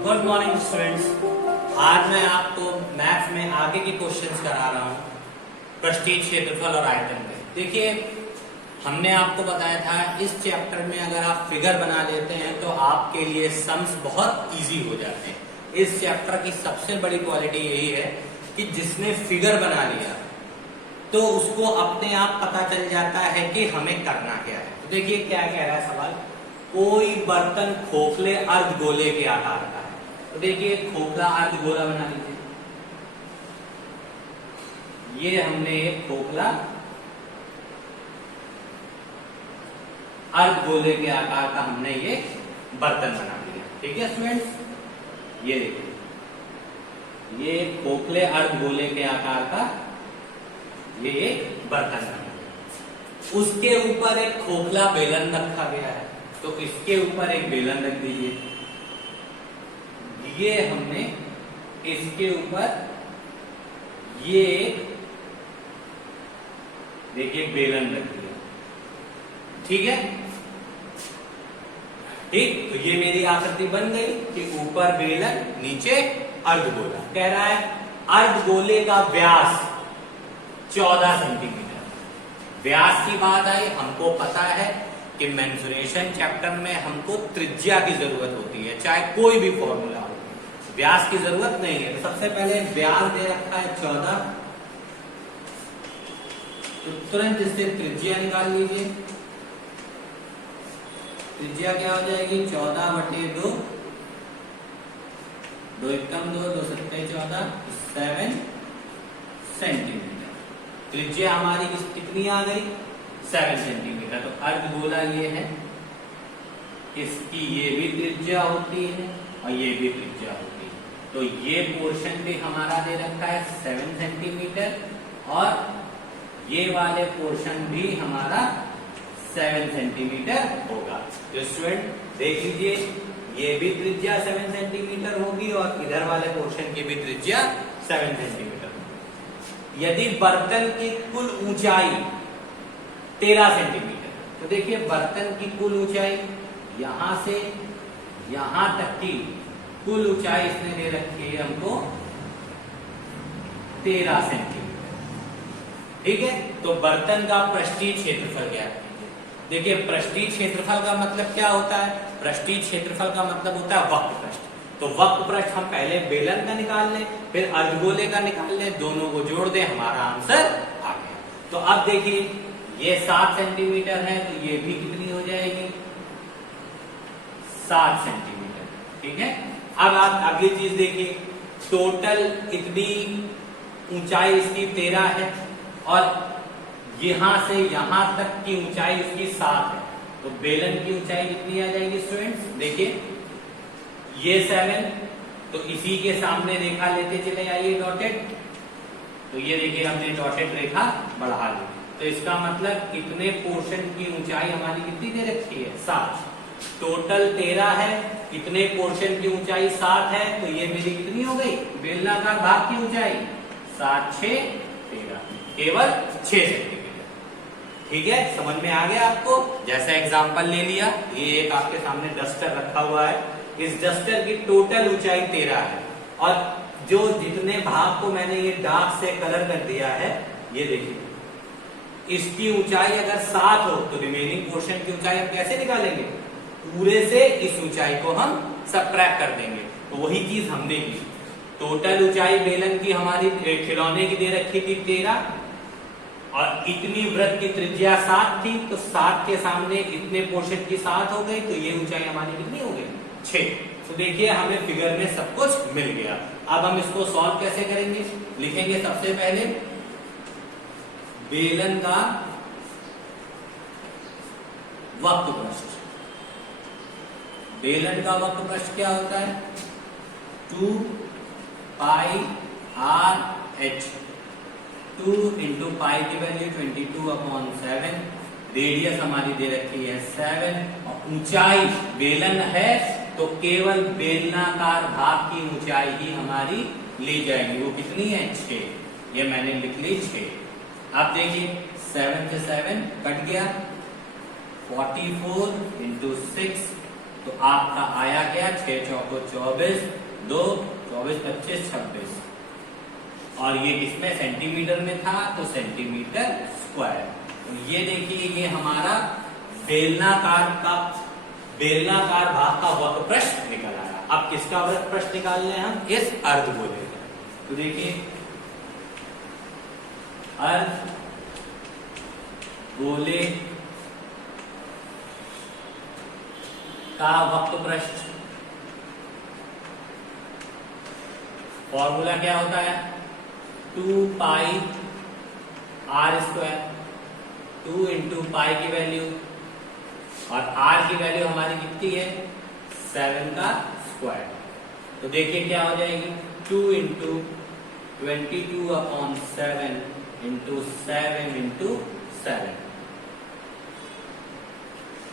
Good morning students. आज मैं आपको मैथ्स में आगे के क्वेश्चंस करा रहा हूँ पृष्ठीय क्षेत्रफल और आयतन पे। देखिए, हमने आपको बताया था इस चैप्टर में अगर आप फिगर बना लेते हैं तो आपके लिए सम्स बहुत इजी हो जाते हैं। इस चैप्टर की सबसे बड़ी क्वालिटी यही है कि जिसने फिगर बना लिया तो उसको अपने आप पता चल जाता है कि हमें करना क्या है। तो देखिए क्या कह रहा है सवाल, कोई बर्तन खोखले अर्धगोले के आकार का है। तो देखिए खोखला अर्धगोला बना लीजिए। ये हमने एक खोखला अर्धगोले के आकार का हमने ये बर्तन बना लिया। ठीक है स्टूडेंट्स, ये देखिए ये खोखले अर्धगोले के आकार का ये एक बर्तन बना लिया। उसके ऊपर एक खोखला बेलन रखा गया है, तो इसके ऊपर एक बेलन रख दीजिए। ये हमने इसके ऊपर ये देखिए बेलन रख दिया। ठीक है, ठीक। तो ये मेरी आकृति बन गई कि ऊपर बेलन नीचे अर्धगोला। कह रहा है अर्धगोले का व्यास 14 सेंटीमीटर। व्यास की बात आई, हमको पता है कि मेंसुरेशन चैप्टर में हमको त्रिज्या की जरूरत होती है, चाहे कोई भी फॉर्मूला हो, व्यास की जरूरत नहीं है। तो सबसे पहले व्यास दे रखा है 14, तो तुरंत इससे त्रिज्या निकाल लीजिए। त्रिज्या क्या हो जाएगी 14/2, 2 एकम 2, 2 सत्ते 14, 7 सेंटीमीटर। त्रिज्या हमारी कितनी आ गई 7 सेंटीमीटर। तो अर्धगोला ये है, इसकी ये भी त्रिज्या होती है और ये भी त्रिज्या होती है। तो ये पोर्शन भी हमारा दे रखा है 7 सेंटीमीटर और ये वाले पोर्शन भी हमारा 7 सेंटीमीटर होगा। तो स्टूडेंट देख लीजिए, ये भी त्रिज्या 7 सेंटीमीटर होगी और इधर वाले पोर्शन की भी त्रिज्या 7 सेंटीमीटर। यदि बर्तन की कुल ऊंचाई 13 सेंटीमीटर, तो देखिए बर्तन की कुल ऊंचाई यहां से यहां तक की कुल ऊंचाई इसने दे रखी है हमको 13 सेंटीमीटर। ठीक है, तो बर्तन का पृष्ठीय क्षेत्रफल क्या है। देखिए पृष्ठीय क्षेत्रफल का मतलब क्या होता है, पृष्ठीय क्षेत्रफल का मतलब होता है वक्र पृष्ठ। तो वक्र पृष्ठ हम पहले बेलन का निकाल लें, फिर अर्धगोले का निकाल लें, दोनों को जोड़ दें, हमारा आंसर आ गया। तो अब देखिए ये 7 सेंटीमीटर है, तो ये भी कितनी हो जाएगी 7 सेंटीमीटर। ठीक है, अब आप अगली चीज देखिए, टोटल इतनी ऊंचाई इसकी 13 है और यहां से यहां तक की ऊंचाई इसकी 7 है। तो बेलन की ऊंचाई कितनी आ जाएगी स्टूडेंट्स, देखिए ये 7, तो इसी के सामने रेखा लेते चले आइए डॉटेड। तो ये देखिए हमने डॉटेड रेखा बढ़ा ली, तो इसका मतलब कितने पोर्शन की ऊंचाई हमारी कितनी दे रखी है 7। टोटल 13 है, कितने पोर्शन की ऊंचाई 7 है, तो ये मेरी कितनी हो गई बेलनाकार भाग की ऊंचाई 7 6 13, केवल 6 सेंटीमीटर। ठीक है, समझ में आ गया आपको। जैसा एग्जांपल ले लिया, ये एक आपके सामने डस्टर रखा हुआ है, इस डस्टर की टोटल ऊंचाई 13 है और जो जितने भाग को मैंने ये डार्क से कलर कर दिया है, ये देखिए इसकी ऊंचाई अगर 7 हो तो रिमेनिंग पोर्शन की ऊंचाई हम कैसे निकालेंगे, पूरे से इस ऊंचाई को हम सबट्रैक्ट कर देंगे। तो वही चीज हमने की। टोटल ऊंचाई बेलन की हमारी खिलौने की दे रखी थी 13 और इतनी वृत्त की त्रिज्या 7 थी, तो 7 के सामने इतने पोर्शन की 7 हो गई, तो ये ऊंचाई हमारी कितनी हो गई 6। तो देखिए हमें फिगर में सब कुछ मिल गया। अब हम इसको सॉल्व कैसे करेंगे, लिखेंगे सबसे पहले बेलन का वक्र पृष्ठ। बेलन का वक्र पृष्ठ क्या होता है 2 पाई r h। 2 इंटू पाई की वैल्यू 22/7, रेडियस हमारी दे रखी है 7 और ऊंचाई बेलन है तो केवल बेलनाकार भाग की ऊंचाई ही हमारी ली जाएगी। वो कितनी है 6, ये मैंने लिख ली 6। अब देखिए 7 से 7 कट गया, 44 इंटू 6 तो आपका आया क्या, 6 चौको 24, 2 24 25 26, और ये किसमें सेंटीमीटर में था तो सेंटीमीटर स्क्वायर। तो ये देखिए ये हमारा बेलनाकार भाग का वक्र पृष्ठ निकल आया। अब किसका वक्र पृष्ठ निकाल रहे हैं हम, इस अर्धगोले का। तो देखिए अर्धगोले का वक्र पृष्ठ फॉर्मूला क्या होता है, 2 पाई आर स्क्वायर, 2 इंटू पाई की वैल्यू और आर की वैल्यू हमारी कितनी है 7 का स्क्वायर। तो देखिए क्या हो जाएगी, 2 इंटू 22/7 इंटू 7 इंटू 7।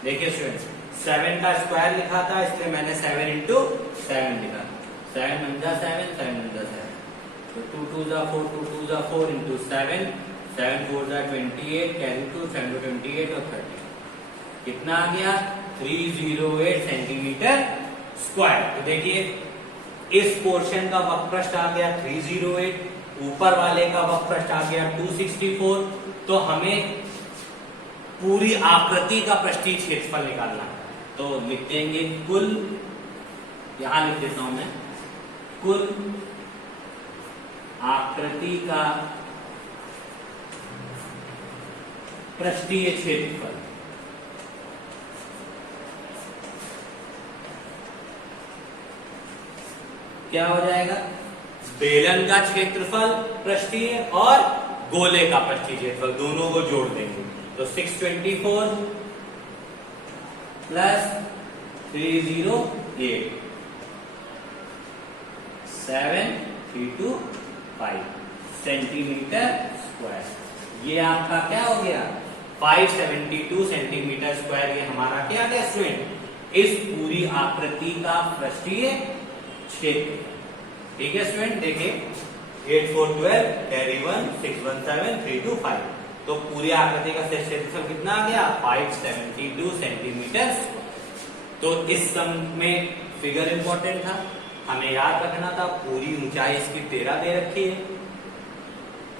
देखिए स्टूडेंट्स 7 का स्क्वायर लिखा था इसलिए मैंने 7 इंटू 7 लिखा, 7 1 जा 7, 7 1 जा 7, तो 2 2 जा 4, 2 2 जा 4 इंटू 7, 7 4 जा 28, कैरी 2 7 28 और 30, कितना आ गया 308 सेंटीमीटर स्क्वायर। तो देखिए इस पोर्शन का वक्र पृष्ठ आ गया 308, ऊपर वाले का वक्र पृष्ठ आ गया 264। तो हमें पूरी आकृति का पृष्ठीय क्षेत्रफल निकालना है, तो लिख देंगे कुल, यहां लिख देता हूं मैं, कुल आकृति का पृष्ठीय क्षेत्रफल। क्या हो जाएगा, बेलन का क्षेत्रफल पृष्ठीय और गोले का पृष्ठीय क्षेत्रफल दोनों को जोड़ देंगे, तो 624 प्लस 308 7325 सेंटीमीटर स्क्वायर। ये आपका क्या हो गया 572 सेंटीमीटर स्क्वायर। ये हमारा क्या है स्टूडेंट, इस पूरी आकृति का पृष्ठीय क्षेत्र। ठीक है स्टूडेंट, देखिए 8 4 12 कैरी 1 6 1 7 3 2 5, तो पूरी आकृति का क्षेत्रफल कितना आ गया 572 सेंटीमीटर। तो इस सम में फिगर इंपॉर्टेंट था, हमें याद रखना था पूरी ऊंचाई इसकी 13 दे रखी है,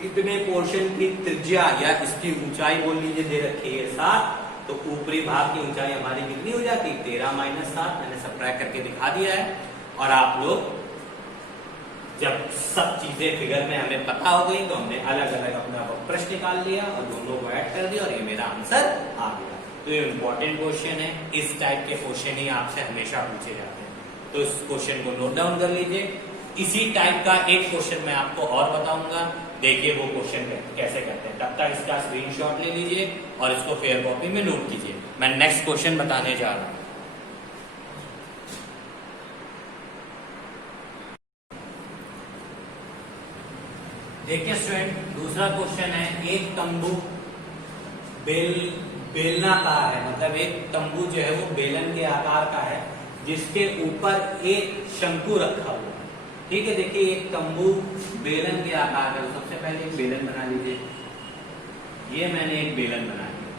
इतने पोर्शन की त्रिज्या या इसकी ऊंचाई बोल लीजिए दे रखी है 7, तो ऊपरी भाग की ऊंचाई हमारी कितनी हो जाती 13 - 7, मैंने सबट्रैक्ट करके दिखा दिया है। और आप लोग जब सब चीजें फिगर में हमें पता हो गई तो हमने अलग अलग अपना प्रश्न निकाल लिया और दोनों को ऐड कर दिया और ये मेरा आंसर आ गया। तो ये इंपॉर्टेंट क्वेश्चन है, इस टाइप के क्वेश्चन ही आपसे हमेशा पूछे जाते हैं, तो इस क्वेश्चन को नोट डाउन कर लीजिए। इसी टाइप का एक क्वेश्चन मैं आपको और बताऊंगा, देखिए वो क्वेश्चन कैसे करते हैं। तब तक इसका स्क्रीनशॉट ले लीजिए और इसको फेयर कॉपी में नोट कीजिए। मैं नेक्स्ट क्वेश्चन बताने जा रहा हूं। देखिए स्टूडेंट दूसरा क्वेश्चन है, एक तंबू बेलनाकार है, मतलब एक तंबू जो है वो बेलन के आकार का है जिसके ऊपर एक शंकु रखा हुआ है। ठीक है, देखिए एक तंबू बेलन के आकार का, सबसे पहले एक बेलन बना लीजिए, ये मैंने एक बेलन बना लिया,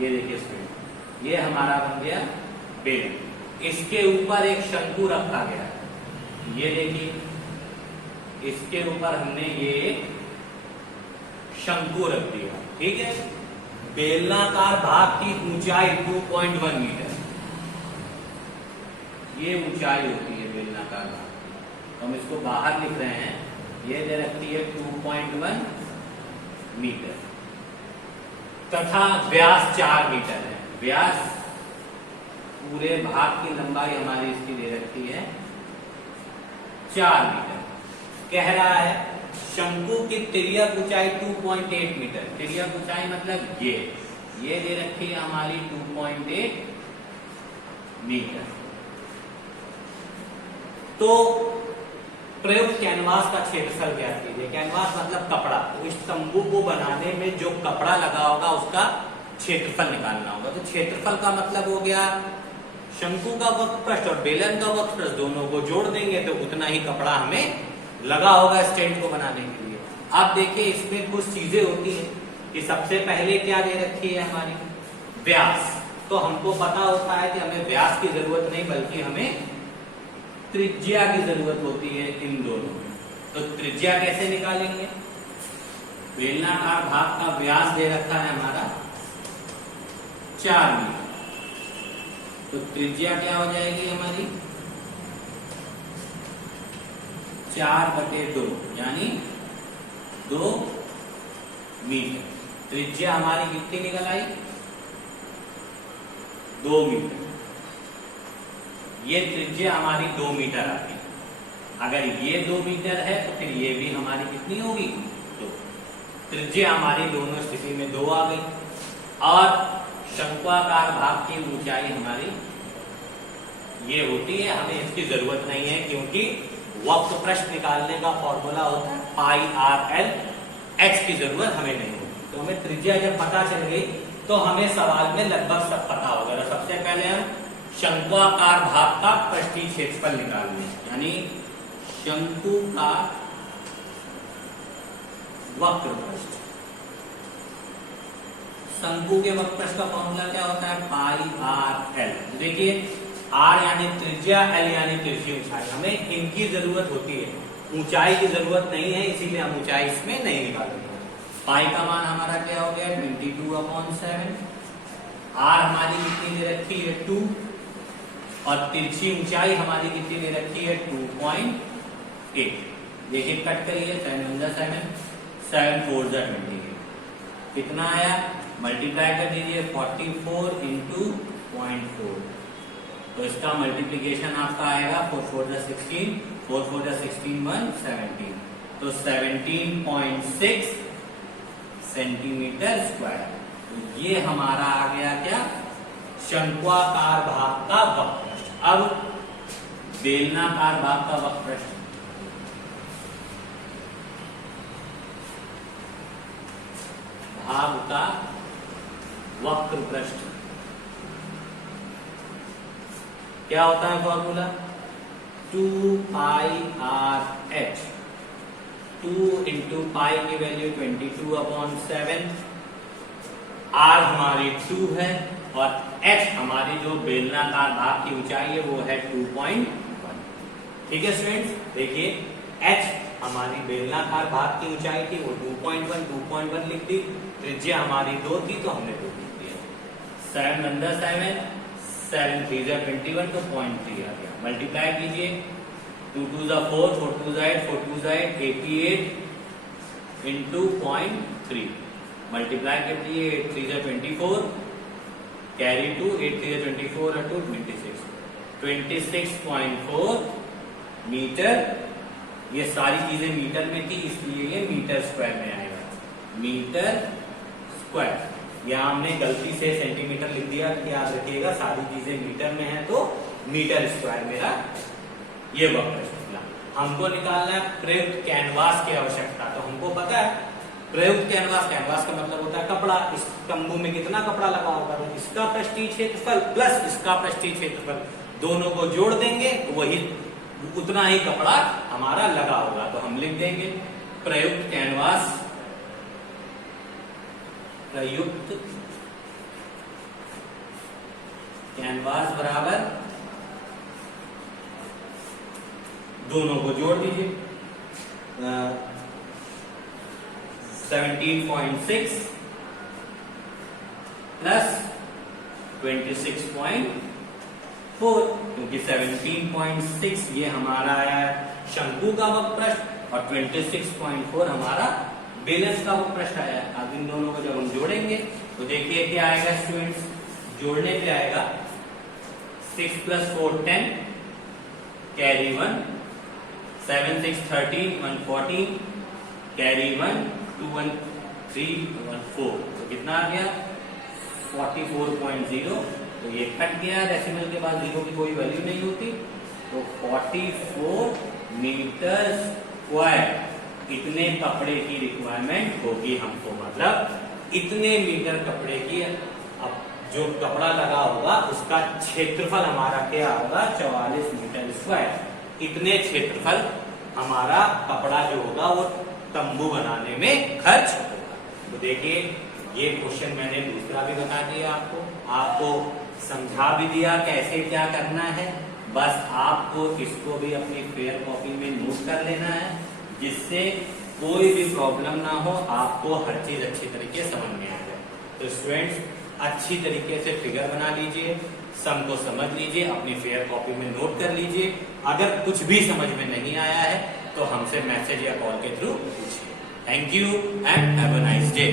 ये देखिए स्टूडेंट ये हमारा बन गया बेलन, इसके ऊपर एक शंकु रखा गया है, ये देखिए इसके ऊपर हमने ये शंकु रख दिया। ठीक है, बेलनाकार भाग की ऊंचाई 2.1 मीटर, ये ऊंचाई होती है बेलनाकार भाग, तो हम इसको बाहर लिख रहे हैं, ये दे रखती है 2.1 मीटर, तथा व्यास 4 मीटर है। व्यास पूरे भाग की लंबाई हमारी इसकी दे रखी है 4 मीटर। कह रहा है शंकु की तिर्यक ऊंचाई 2.8 मीटर, तिर्यक ऊंचाई मतलब ये दे रखी है हमारी 2.8 मीटर। तो प्रयुक्त कैनवास का क्षेत्रफल ज्ञात कीजिए। कैनवास मतलब कपड़ा, तो इस तंबू को बनाने में जो कपड़ा लगा होगा उसका क्षेत्रफल निकालना होगा। तो क्षेत्रफल का मतलब हो गया शंकु का वक्र पृष्ठ और बेलन का वक्र पृष्ठ, दोनों को जोड़ देंगे तो उतना ही कपड़ा हमें लगा होगा स्टैंड को बनाने के लिए। अब देखिए इसमें कुछ चीजें होती हैं, कि सबसे पहले क्या दे रखी है हमारी व्यास। तो हमको पता होता है कि हमें व्यास की जरूरत नहीं बल्कि हमें त्रिज्या की जरूरत होती है इन दोनों में। तो त्रिज्या कैसे निकालेंगे? बेलनाकार भाग का व्यास दे रखा है हमारा 4 मीटर, तो त्रिज्या क्या हो जाएगी हमारी 4/2 यानी 2 मीटर। त्रिज्या हमारी कितनी निकल आई 2 मीटर। ये त्रिज्या हमारी 2 मीटर आती है। अगर ये 2 मीटर है तो फिर ये भी हमारी कितनी होगी 2। त्रिज्या हमारी दोनों स्थिति में 2 आ गई। और शंक्वाकार भाग की ऊंचाई हमारी ये होती है, हमें इसकी जरूरत नहीं है क्योंकि वक्र पृष्ठ निकालने का फॉर्मूला होता है पाई आर एल, एच की जरूरत हमें नहीं होती। तो हमें त्रिज्या जब पता चल गई तो हमें सवाल में लगभग सब पता होगा। तो सबसे पहले हम शंक्वाकार भाग का पृष्ठीय क्षेत्रफल निकालने, यानी शंकु का वक्र पृष्ठ। शंकु के वक्र पृष्ठ का फॉर्मूला क्या होता है पाई आर एल। देखिए आर यानी त्रिज्या, एल यानी त्रिज्यीय ऊंचाई, हमें इनकी जरूरत होती है, ऊंचाई की जरूरत नहीं है, इसीलिए हम ऊंचाई इसमें नहीं निकालेंगे। पाई का मान हमारा क्या हो गया 22/7। आर हमारी कितनी दे रखी है 2 और तिरछी ऊंचाई हमारी कितनी दे रखी है 2.8। देखिए कट करिए 7 × 7, 7 × 4 = 28। कितना आया मल्टीप्लाई कर दीजिए 44 × 0.4। तो इसका मल्टीप्लीकेशन आपका आएगा 4 × 4 = 16, 4 × 4 = 16, 1 17। तो 17.6 सेंटीमीटर स्क्वायर। तो ये हमारा आ गया क्या शंक्वाकार भाग का वक्र पृष्ठ। अब बेलनाकार भाग का वक्र पृष्ठ, भाग का वक्र पृष्ठ क्या होता है फॉर्मूला 2πr/h। 2 × पाई की वैल्यू 22/7, r हमारी 2 है और h हमारी जो बेलनाकार भाग की ऊंचाई है वो है 2.1। ठीक है स्टूडेंट्स, देखिए h हमारी बेलनाकार भाग की ऊंचाई थी वो 2.1 लिख दी। त्रिज्या हमारी 2 थी तो हमने 2 लिख दिया। 7 × 7, 7 × 3 = 21, तो 0.3 आ गया। मल्टीप्लाई कीजिए 2 × 2 = 4, 4 × 2 = 8, 4 × 2 = 8, 88 × 0.3। मल्टीप्लाई कर दिए 8 × 3 = 24, कैरी 2, 8 × 3 = 24 और 2 26, 26.4 मीटर। ये सारी चीजें मीटर में थी इसलिए ये मीटर स्क्वायर में आएगा, मीटर स्क्वायर। यहाँ हमने गलती से सेंटीमीटर लिख दिया, याद रखिएगा सारी चीजें मीटर में है तो मीटर स्क्वायर मेरा ये वक्र पृष्ठ निकला। हमको निकालना है प्रयुक्त कैनवास की आवश्यकता। तो हमको पता है प्रयुक्त कैनवास, कैनवास का मतलब होता है कपड़ा। इस तंबू में कितना कपड़ा लगा होगा तो इसका पृष्ठीय क्षेत्रफल प्लस इसका पृष्ठीय क्षेत्रफल दोनों को जोड़ देंगे तो वही उतना ही कपड़ा हमारा लगा होगा। तो हम लिख देंगे प्रयुक्त कैनवास, प्रयुक्त कैनवास बराबर दोनों को जोड़ दीजिए 17.6 प्लस 26.4, क्योंकि 17.6 ये हमारा आया शंकु का वक्र पृष्ठ और 26.4 हमारा बेलस का वक्र पृष्ठ आया। अब इन दोनों को जब हम जोड़ेंगे तो देखिए क्या आएगा स्टूडेंट्स, जोड़ने पे आएगा 6 + 4 10, कैरी 1, 7 × 6 13, 1 14, कैरी 1, 2 1 3 1 4। तो कितना आ गया 44.0। तो ये कट गया, डेसिमल के बाद 0 की कोई वैल्यू नहीं होती। तो 44 मीटर स्क्वायर इतने कपड़े की रिक्वायरमेंट होगी हमको, मतलब इतने मीटर कपड़े की। अब जो कपड़ा लगा होगा उसका क्षेत्रफल हमारा क्या होगा 44 मीटर स्क्वायर। इतने क्षेत्रफल हमारा कपड़ा जो होगा वो तंबू बनाने में खर्च होगा। तो देखिए ये क्वेश्चन मैंने दूसरा भी बता दिया आपको समझा भी दिया कैसे क्या करना है। बस आपको इसको भी अपनी फेयर कॉपी में नोट कर लेना है, जिससे कोई भी प्रॉब्लम ना हो, आपको हर चीज अच्छी तरीके से समझ में आ जाए। तो स्टूडेंट्स अच्छी तरीके से फिगर बना लीजिए, सम को समझ लीजिए, अपनी फेयर कॉपी में नोट कर लीजिए। अगर कुछ भी समझ में नहीं आया है तो हमसे मैसेज या कॉल के थ्रू पूछिए। Thank you and have a nice day.